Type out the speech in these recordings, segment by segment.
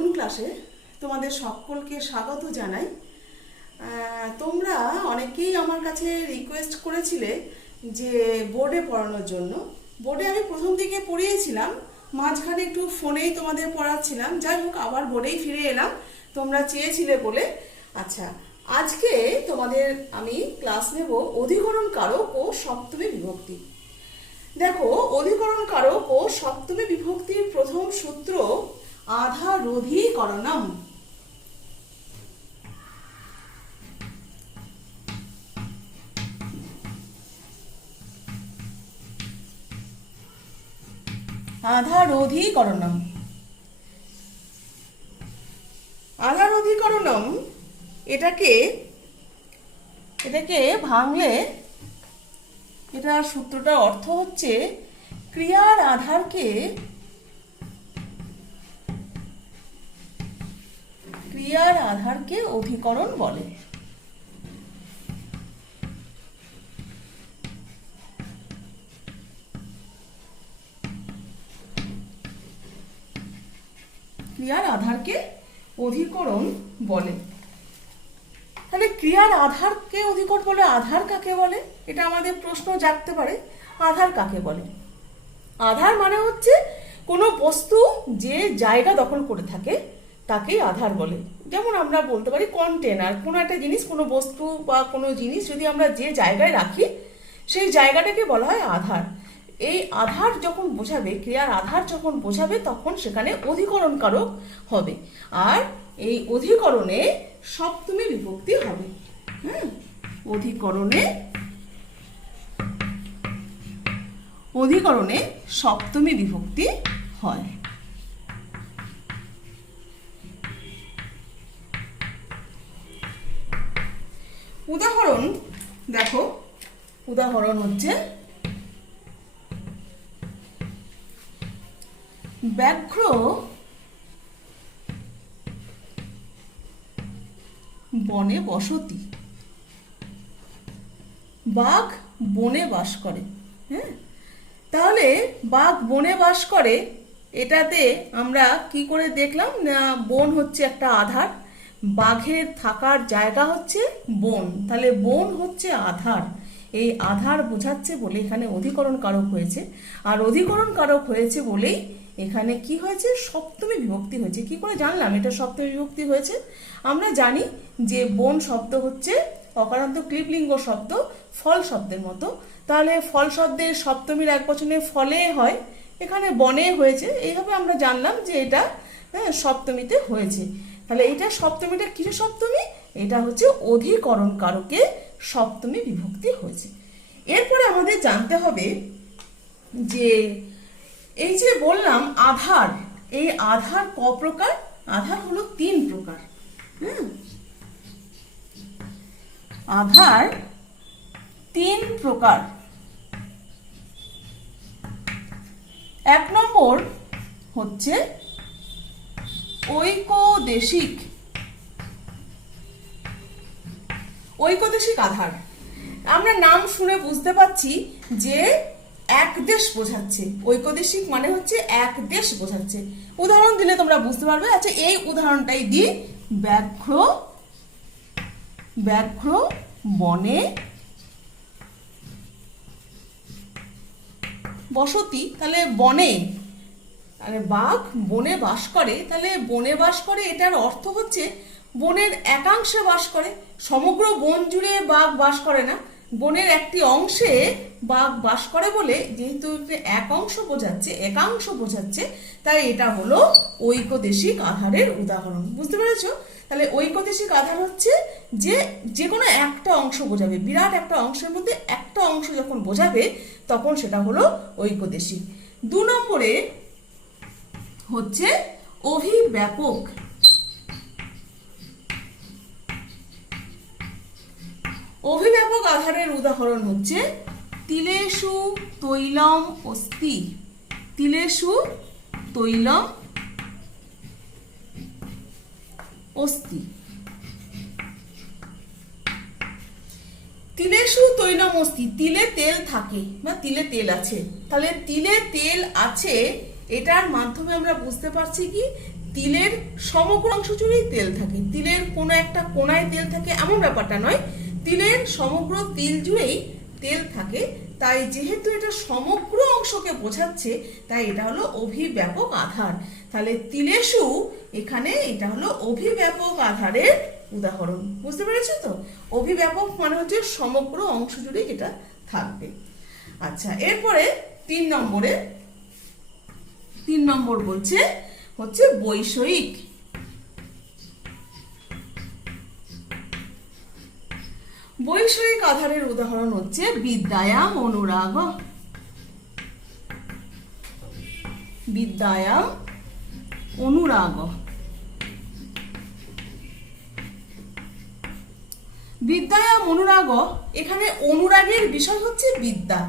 নতুন ক্লাসে তোমাদের সকলকে স্বাগত জানাই। তোমরা অনেকেই আমার কাছে রিকোয়েস্ট করেছিলে যে বোর্ডে পড়ানোর জন্য। বোর্ডে আমি প্রথম দিকে পড়িয়েছিলাম, মাঝখানে একটু ফোনেই তোমাদের পড়াচ্ছিলাম। যাই হোক, আবার বোর্ডেই ফিরে এলাম, তোমরা চেয়েছিলে বলে। আচ্ছা, আজকে তোমাদের আমি ক্লাস নেব অধিকরণ কারক ও সপ্তমী বিভক্তি। দেখো, অধিকরণ কারক ও সপ্তমী বিভক্তির প্রথম সূত্র আধারোধীকরণম। আধারোধীকরণম আধারোধীকরণম এটাকে ভাঙলে এটা সূত্রটার অর্থ হচ্ছে ক্রিয়ার আধারকে অধিকরণ বলে। ক্রিয়ার আধারকে অধিকরণ বলে। তাহলে ক্রিয়ার আধারকে অধিকরণ বলে, আধার কাকে বলে? এটা আমাদের প্রশ্ন জাগতে পারে। আধার কাকে বলে? আধার মানে হচ্ছে কোনো বস্তু যে জায়গা দখল করে থাকে তাকেই আধার বলে। যেমন আমরা বলতে পারি কন্টেনার, কোনো একটা জিনিস, কোনো বস্তু বা কোনো জিনিস যদি আমরা যে জায়গায় রাখি সেই জায়গাটাকে বলা হয় আধার। এই আধার যখন বোঝাবে, ক্রিয়ার আধার যখন বোঝাবে, তখন সেখানে অধিকরণ কারক হবে। আর এই অধিকরণে সপ্তমী বিভক্তি হবে। অধিকরণে সপ্তমী বিভক্তি হয়। উদাহরণ দেখো, উদাহরণ হচ্ছে ব্যাঘ্র বনে বসতি। বাঘ বনে বাস করে। তাহলে বাঘ বনে বাস করে, এটাতে আমরা কি করে দেখলাম না, বন হচ্ছে একটা আধার, বাঘের থাকার জায়গা হচ্ছে বন, তাহলে বন হচ্ছে আধার। এই আধার বোঝাচ্ছে বলে এখানে অধিকরণ কারক হয়েছে। আর অধিকরণ কারক হয়েছে বলেই এখানে কি হয়েছে, সপ্তমী বিভক্তি হয়েছে। কি করে জানলাম এটা সপ্তমী বিভক্তি হয়েছে? আমরা জানি যে বন শব্দ হচ্ছে অকারান্ত ক্লিবলিঙ্গ শব্দ, ফল শব্দের মতো। তাহলে ফল শব্দের সপ্তমীর একবচনে ফলে হয়, এখানে বনে হয়েছে। এইভাবে আমরা জানলাম যে এটা সপ্তমীতে হয়েছে। তাহলে এটা সপ্তমীটা কিসের সপ্তমী? এটা হচ্ছে অধিকরণ কারকে সপ্তমী বিভক্তি হয়েছে। এরপরে আমাদের জানতে হবে যে এই যে বললাম আধার, এই আধার ক প্রকার? আধার হলো 3 প্রকার। আধার 3 প্রকার। 1 নম্বর হচ্ছে ঐকদেশিক আধার। আমরা নাম শুনে বুঝতে পারছি যে এক দেশ বোঝাচ্ছে। ঐকদেশিক মানে হচ্ছে এক দেশ বোঝাচ্ছে। উদাহরণ দিলে তোমরা বুঝতে পারবে। আচ্ছা, এই উদাহরণটাই দিই, ব্যাঘ্র বনে বসতি। তাহলে বনে, তাহলে বাঘ বনে বাস করে। তাহলে বনে বাস করে, এটার অর্থ হচ্ছে বনের একাংশে বাস করে। সমগ্র বন জুড়ে বাঘ বাস করে না, বনের একটি অংশে বাঘ বাস করে বলে যেহেতু একাংশ বোঝাচ্ছে, তাই এটা হলো ঐকদেশিক আধারের উদাহরণ। বুঝতে পেরেছো? তাহলে ঐকদেশিক আধার হচ্ছে যে কোনো একটা অংশ বোঝাবে, বিরাট একটা অংশের মধ্যে একটা অংশ যখন বোঝাবে তখন সেটা হলো ঐকদেশিক। 2 নম্বরে হচ্ছে অভিব্যাপক। অভিব্যাপক আধারের উদাহরণ হচ্ছে তিলেষু তৈলম অস্তি। তিলেষু তৈলম অস্তি। তিলেষু তৈলম অস্তি, তিলে তেল থাকে বা তিলে তেল আছে। তাহলে তিলে তেল আছে, এটার মাধ্যমে আমরা বুঝতে পারছি কি তিলের সমগ্র অংশ জুড়েই তেল থাকে, তিলের কোনো একটা কোনায় তেল থাকে এমন ব্যাপারটা নয়, তিলের সমগ্র তিল জুড়েই তেল থাকে। তাই যেহেতু এটা সমগ্র অংশকে বোঝাচ্ছে, তাই এটা হলো অভিব্যাপক আধার। তাহলে তিলেশু এখানে এটা হলো অভিব্যাপক আধারের উদাহরণ। বুঝতে পেরেছো তো? অভিব্যাপক মানে হচ্ছে সমগ্র অংশ জুড়ে যেটা থাকবে। আচ্ছা, এরপরে 3 নম্বর বলছে হচ্ছে বৈষয়িক। বৈষয়িক আধারের উদাহরণ হচ্ছে বিদ্যায়াম অনুরাগ। বিদ্যায়াম অনুরাগ। বিদ্যায়াম অনুরাগ, এখানে অনুরাগের বিষয় হচ্ছে বিদ্যা।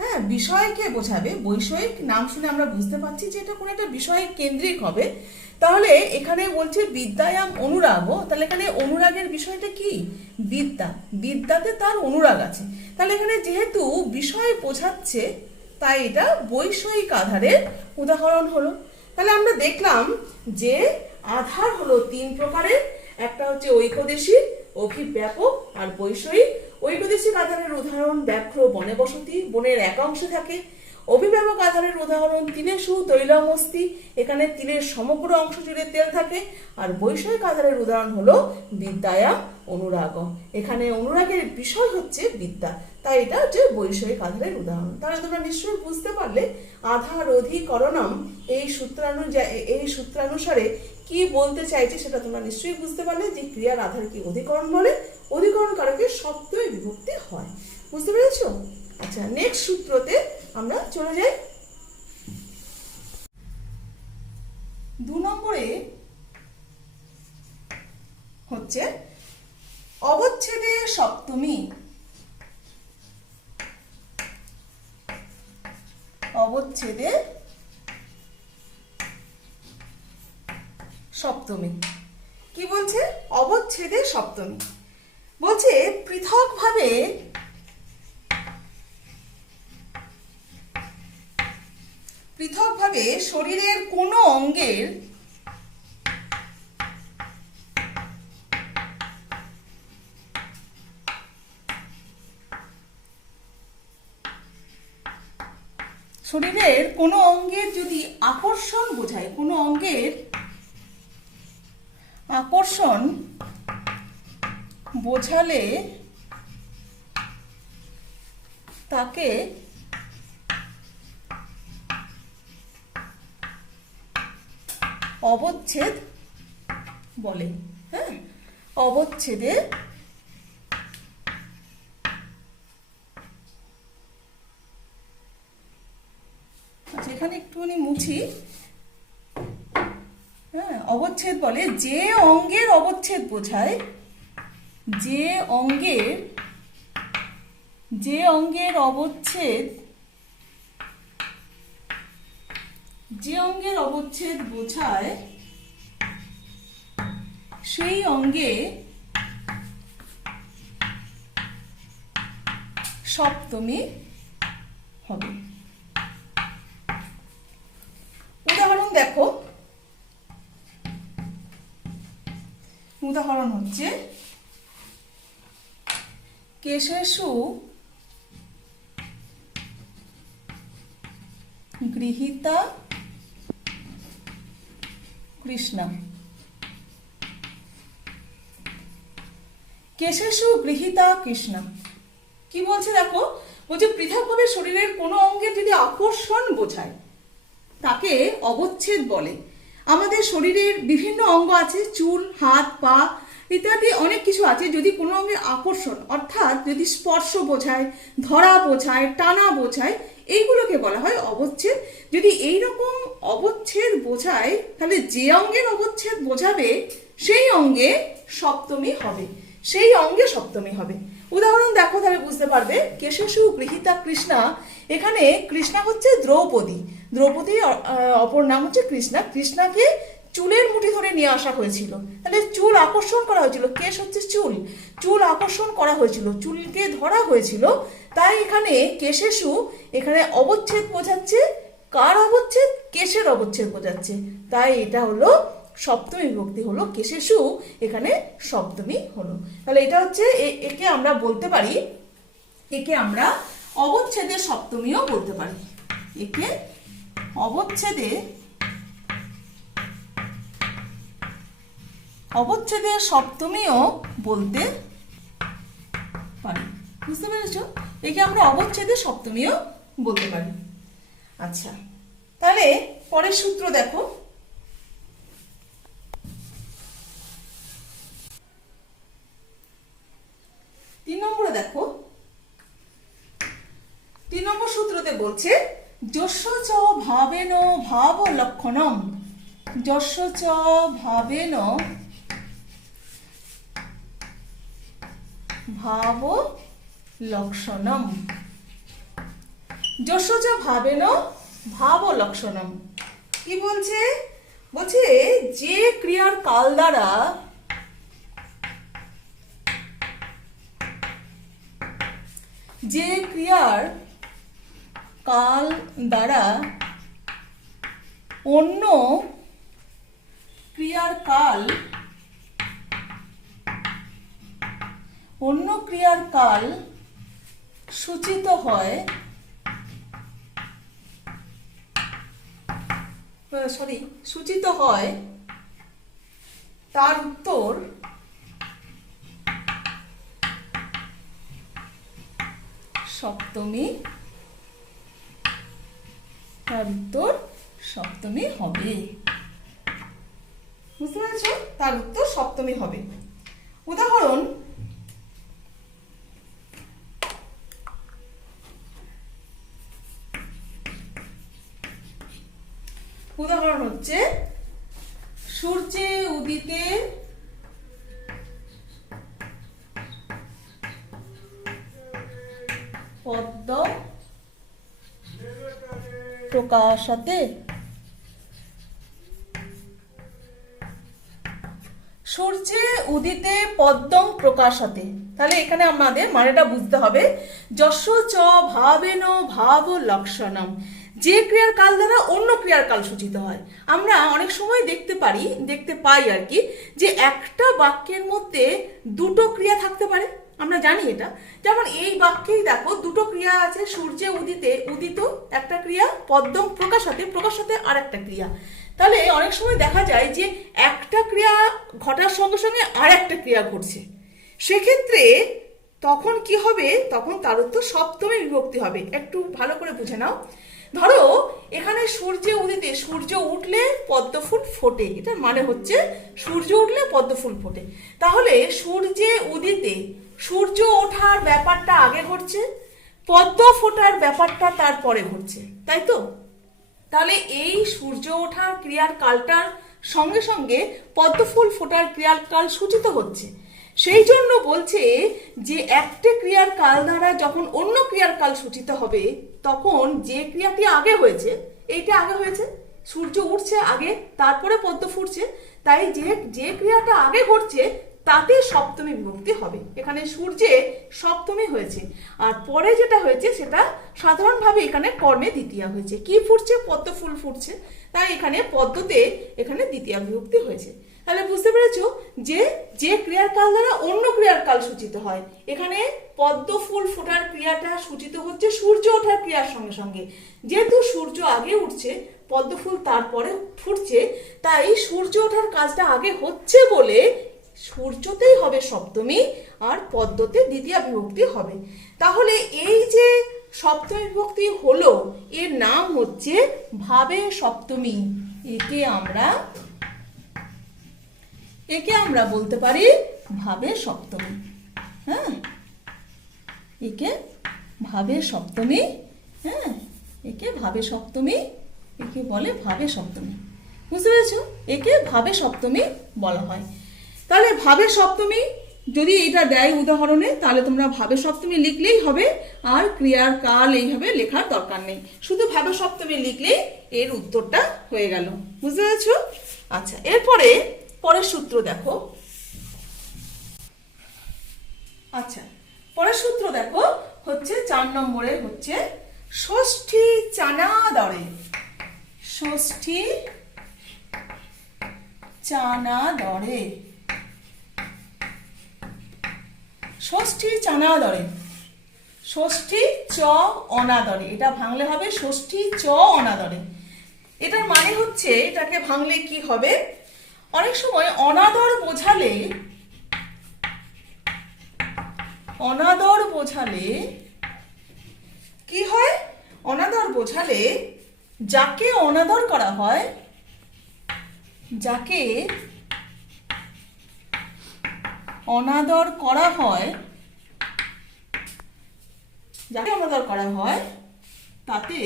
হ্যাঁ, বিষয়কে বোঝাবে। বৈষয়িক নাম শুনে আমরা বুঝতে পারছি যে এটা কোনো একটা বিষয় কেন্দ্রিক হবে। তাহলে এখানে বলছে বিদ্যায়াম অনুরাগ, তাহলে এখানে অনুরাগের বিষয়টা কি? বিদ্যা। বিদ্যাতে তার অনুরাগ আছে। তাহলে এখানে যেহেতু বিষয় বোঝাচ্ছে, তাই এটা বৈষয়িক আধারের উদাহরণ হলো। তাহলে আমরা দেখলাম যে আধার হলো 3 প্রকারের। একটা হচ্ছে ঐকদেশী, অভিব্যাপক আর বৈষয়িক। ঐকদেশিক আধারের উদাহরণ ব্যাঘ্র বনে বসতি, বনের এক অংশে থাকে। অভিব্যাপক আধারের উদাহরণ তিলেশু তৈলমস্তি, এখানে তিলের সমগ্র অংশ জুড়ে তেল থাকে। আর বৈষয়িক আধারের উদাহরণ হলো বিদ্যায়াম অনুরাগ, এখানে অনুরাগের বিষয় হচ্ছে বিদ্যা, তাই এটা হচ্ছে বৈষয়িক আধারের উদাহরণ। তাহলে তোমরা নিশ্চয়ই বুঝতে পারলে আধার অধিকরণম এই সূত্রানুসারে কি বলতে চাইছে সেটা তোমরা নিশ্চয়ই বুঝতে পারলে, যে ক্রিয়ার আধার কি অধিকরণ বলে, অধিকরণ কারকের সপ্তমী বিভক্তি হয়। বুঝতে পেরেছো? আচ্ছা, নেক্সট সূত্রতে আমরা চলে যাই। 2 নম্বরে হচ্ছে অবচ্ছেদে সপ্তমী। অবচ্ছেদে সপ্তমী কি বলছে? অবচ্ছেদে সপ্তমী বলছে পৃথকভাবে শরীরের কোনো অঙ্গের যদি আকর্ষণ বোঝায়, কোনো অঙ্গের আকর্ষণ বোঝালে তাকে অবচ্ছেদ বলে। হ্যাঁ, অবচ্ছেদে আচ্ছা, এখানে একটুখানি মুছি। হ্যাঁ, অবচ্ছেদ বলে যে অঙ্গের অবচ্ছেদ বোঝায়, যে অঙ্গের অবচ্ছেদ বোঝায় সেই অঙ্গে সপ্তমী হবে। উদাহরণ দেখো, উদাহরণ হচ্ছে কেশেষু গৃহীতা কৃষ্ণা। কেশেষু গৃহীতা কৃষ্ণা কি বলছে দেখো, বলছে পৃথকভাবে শরীরের কোনো অঙ্গের যদি আকর্ষণ বোঝায় তাকে অবচ্ছেদ বলে। আমাদের শরীরের বিভিন্ন অঙ্গ আছে, চুল, হাত, পা ইত্যাদি অনেক কিছু আছে। যদি কোনো অঙ্গের আকর্ষণ অর্থাৎ যদি স্পর্শ বোঝায়, ধরা বোঝায়, টানা বোঝায়, এইগুলোকে বলা হয় অবচ্ছেদ। যদি এইরকম অবচ্ছেদ বোঝায়, তাহলে যে অঙ্গের অবচ্ছেদ বোঝাবে সেই অঙ্গে সপ্তমী হবে, সেই অঙ্গে সপ্তমী হবে। উদাহরণ দেখো, তাহলে বুঝতে পারবে। কেশেষু গৃহীতা কৃষ্ণা, এখানে কৃষ্ণা হচ্ছে দ্রৌপদী, দ্রৌপদীর অপর নাম হচ্ছে কৃষ্ণা। কৃষ্ণাকে চুলের মুঠি ধরে নিয়ে আসা হয়েছিল, তাহলে চুল আকর্ষণ করা হয়েছিল। কেশ হচ্ছে চুল, চুল আকর্ষণ করা হয়েছিল, চুলকে ধরা হয়েছিল। তাই এখানে কেশেষু, এখানে অবচ্ছেদ বোঝাচ্ছে। কার অবচ্ছেদ? কেশের অবচ্ছেদ বোঝাচ্ছে। তাই এটা হলো সপ্তমী বিভক্তি হলো কেশেষু, এখানে সপ্তমী হলো। তাহলে এটা হচ্ছে একে আমরা বলতে পারি, একে আমরা অবচ্ছেদে সপ্তমীও বলতে পারি, একে অবচ্ছেদে সপ্তমীও বলতে পারি। বুঝতে পেরেছো? একে আমরা অবচ্ছেদে সপ্তমীও বলতে পারি। আচ্ছা, তাহলে পরের সূত্র দেখো। 3 নম্বরে দেখো, 3 নম্বর সূত্রতে বলছে যস্য চ ভাবেন ভাব লক্ষণম, যস্য চ ভাবেন ভাব লক্ষণম, যস্য চ ভাবেন ভাব লক্ষণম। কি বলছে? বলছে যে ক্রিয়ার কাল দ্বারা অন্য ক্রিয়ার কাল সূচিত হয়, তার উত্তর সপ্তমী, তার উত্তর সপ্তমী হবে। বুঝতে পেরেছো? তার উত্তর সপ্তমী হবে। উদাহরণ হচ্ছে সূর্যে উদিতে পদ্ম প্রকাশতে, সূর্যে উদিতে পদ্মং প্রকাশতে। তাহলে এখানে আমাদের মানেটা বুঝতে হবে, যস্য চ ভাবেন ভাব লক্ষণম, যে ক্রিয়ার কাল দ্বারা অন্য ক্রিয়ার কাল সূচিত হয়। আমরা অনেক সময় দেখতে পাই আর কি, যে একটা বাক্যের মধ্যে দুটো ক্রিয়া থাকতে পারে। আমরা জানি এটা, যেমন এই বাক্যেই দেখো দুটো ক্রিয়া আছে, সূর্যে উদিতে, উদিত একটা ক্রিয়া, পদ্মং প্রকাশতে আর একটা ক্রিয়া। তাহলে অনেক সময় দেখা যায় যে একটা ক্রিয়া ঘটার সঙ্গে সঙ্গে আর একটা ক্রিয়া ঘটছে, সেক্ষেত্রে তখন কি হবে? তখন তার উত্তর সপ্তমী বিভক্তি হবে। একটু ভালো করে বুঝে নাও। ধরো এখানে সূর্যে উদিতে, সূর্য উঠলে পদ্ম ফুল ফোটে, এটার মানে হচ্ছে সূর্য উঠলে পদ্ম ফুল ফোটে। তাহলে সূর্যে উদিতে সূর্য ওঠার ব্যাপারটা আগে ঘটছে, পদ্ম ফোটার ব্যাপারটা তারপরে ঘটছে, তাই তো? তাহলে এই সূর্য ওঠার ক্রিয়ার কালটার সঙ্গে সঙ্গে পদ্ম ফুল ফোটার ক্রিয়ার কাল সূচিত হচ্ছে। সেই জন্য বলছে যে একটা ক্রিয়ার কাল দ্বারা যখন অন্য ক্রিয়ার কাল সূচিত হবে, তখন যে ক্রিয়াটি আগে হয়েছে, এইটা আগে হয়েছে, সূর্য উঠছে আগে, তারপরে পদ্ম ফুটছে, তাই যে ক্রিয়াটা আগে ঘটছে তাতে সপ্তমী বিভক্তি হবে। এখানে সূর্যে সপ্তমী হয়েছে, আর পরে যেটা হয়েছে সেটা সাধারণভাবে এখানে কর্মে দ্বিতীয়া হয়েছে। কি ফুটছে? পদ্ম ফুল ফুটছে, তাই এখানে পদ্মতে এখানে দ্বিতীয়া বিভক্তি হয়েছে। তাহলে বুঝতে পেরেছো যে ক্রিয়ার কাল দ্বারা অন্য ক্রিয়ার কাল সূচিত হয়, এখানে পদ্ম ফুল ফোটার ক্রিয়াটা সূচিত হচ্ছে সূর্য ওঠার ক্রিয়ার সঙ্গে সঙ্গে। যেহেতু সূর্য আগে উঠছে, পদ্ম ফুল তারপরে ফুটছে, তাই সূর্য ওঠার কাজটা আগে হচ্ছে বলে সূর্যতেই হবে সপ্তমী আর পদ্মতে দ্বিতীয়া বিভক্তি হবে। তাহলে এই যে সপ্তমী বিভক্তি হলো, এর নাম হচ্ছে ভাবে সপ্তমী। একে আমরা বলতে পারি ভাবে সপ্তমী। হ্যাঁ, একে ভাবে সপ্তমী। হ্যাঁ, একে ভাবে সপ্তমী, একে বলে ভাবে সপ্তমী। বুঝতে পেরেছো? একে ভাবে সপ্তমী বলা হয়। তাহলে ভাবে সপ্তমী যদি এটা দেয় উদাহরণে, তাহলে তোমরা ভাবে সপ্তমী লিখলেই হবে, আর ক্রিয়ার কাল এইভাবে লেখার দরকার নেই, শুধু ভাবে সপ্তমী লিখলেই এর উত্তরটা হয়ে গেল। বুঝতে পেরেছো? আচ্ছা, এরপরে পরের সূত্র দেখো। আচ্ছা, পরের সূত্র দেখো হচ্ছে 4 নম্বরে হচ্ছে ষষ্ঠী চানা দরে, ষষ্ঠী চানাদরে, ষষ্ঠী চানাদরে, ষষ্ঠী চ অনাদরে, এটা ভাঙলে হবে ষষ্ঠী চ অনাদরে। এটার মানে হচ্ছে, এটাকে ভাঙলে কি হবে, অনেক সময় অনাদর বোঝালে, অনাদর বোঝালে কি হয়, অনাদর বোঝালে যাকে অনাদর করা হয়, যাকে অনাদর করা হয়, যাকে অনাদর করা হয় তাতে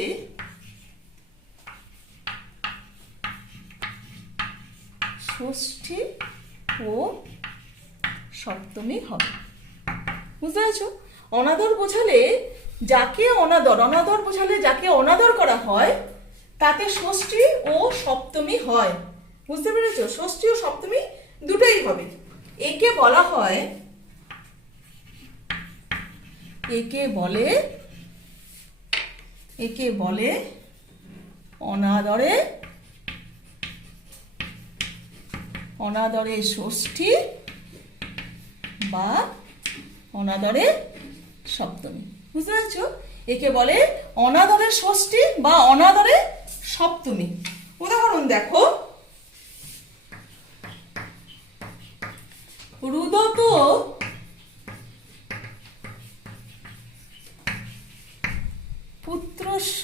ষষ্ঠী ও সপ্তমী হবে। বুঝতে পেরেছো? অনাদর বোঝালে যাকে অনাদর, অনাদর বোঝালে যাকে অনাদর করা হয় তাতে ষষ্ঠী ও সপ্তমী হয়। বুঝতে পেরেছো? ষষ্ঠী ও সপ্তমী দুটোই হবে। একে বলা হয়, একে বলে, একে বলে অনাদরে, অনাদরে ষষ্ঠী বা অনাদরে সপ্তমী। বুঝতে পেরেছো? একে বলে অনাদরে ষষ্ঠী বা অনাদরে সপ্তমী। উদাহরণ দেখো, রুদত পুত্রস্য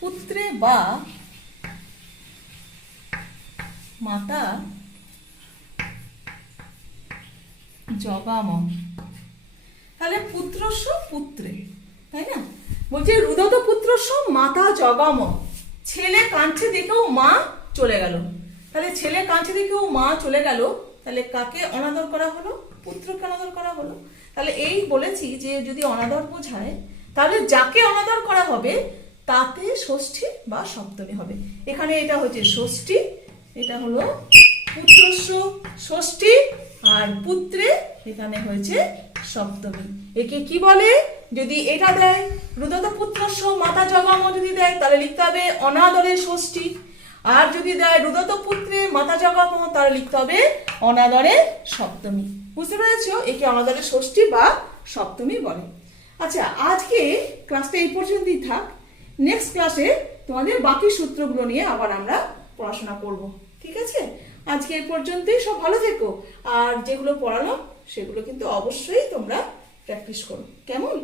পুত্রে বা মাতা জগাম। তাহলে পুত্রস্য পুত্রে, তাই না? বলছে রুদত পুত্রস্য মাতা জগাম, ছেলে কাঁদছে দেখেও মা চলে গেল। তাহলে ছেলে কাঁদছে দেখেও মা চলে গেল, তাহলে কাকে অনাদর করা হলো? পুত্রকে অনাদর করা হলো। তাহলে এই বলেছি যে যদি অনাদর বোঝায় তাহলে যাকে অনাদর করা হবে তাতে ষষ্ঠী বা সপ্তমী হবে। এখানে এটা হচ্ছে ষষ্ঠী, এটা হলো পুত্রস্য ষষ্ঠী, আর পুত্রে এখানে হয়েছে সপ্তমী। একে কি বলে? যদি এটা দেয় রুদত পুত্রস্য মাতা জগাম যদি দেয় তাহলে লিখতে হবে অনাদরে ষষ্ঠী, আর যদি দেয় রুদত পুত্রে মাতা জগাম তাহলে লিখতে হবে অনাদরে সপ্তমী। বুঝতে পেরেছো? একে অনাদরে ষষ্ঠী বা সপ্তমী বলে। আচ্ছা, আজকে ক্লাসটা এই পর্যন্তই থাক। নেক্সট ক্লাসে তোমাদের বাকি সূত্রগুলো নিয়ে আবার আমরা পড়াশোনা করব। ঠিক আছে? আজকে এই পর্যন্তই। সব ভালো থেকো, আর যেগুলো পড়ালাম সেগুলো কিন্তু অবশ্যই তোমরা প্র্যাকটিস করো। কেমন?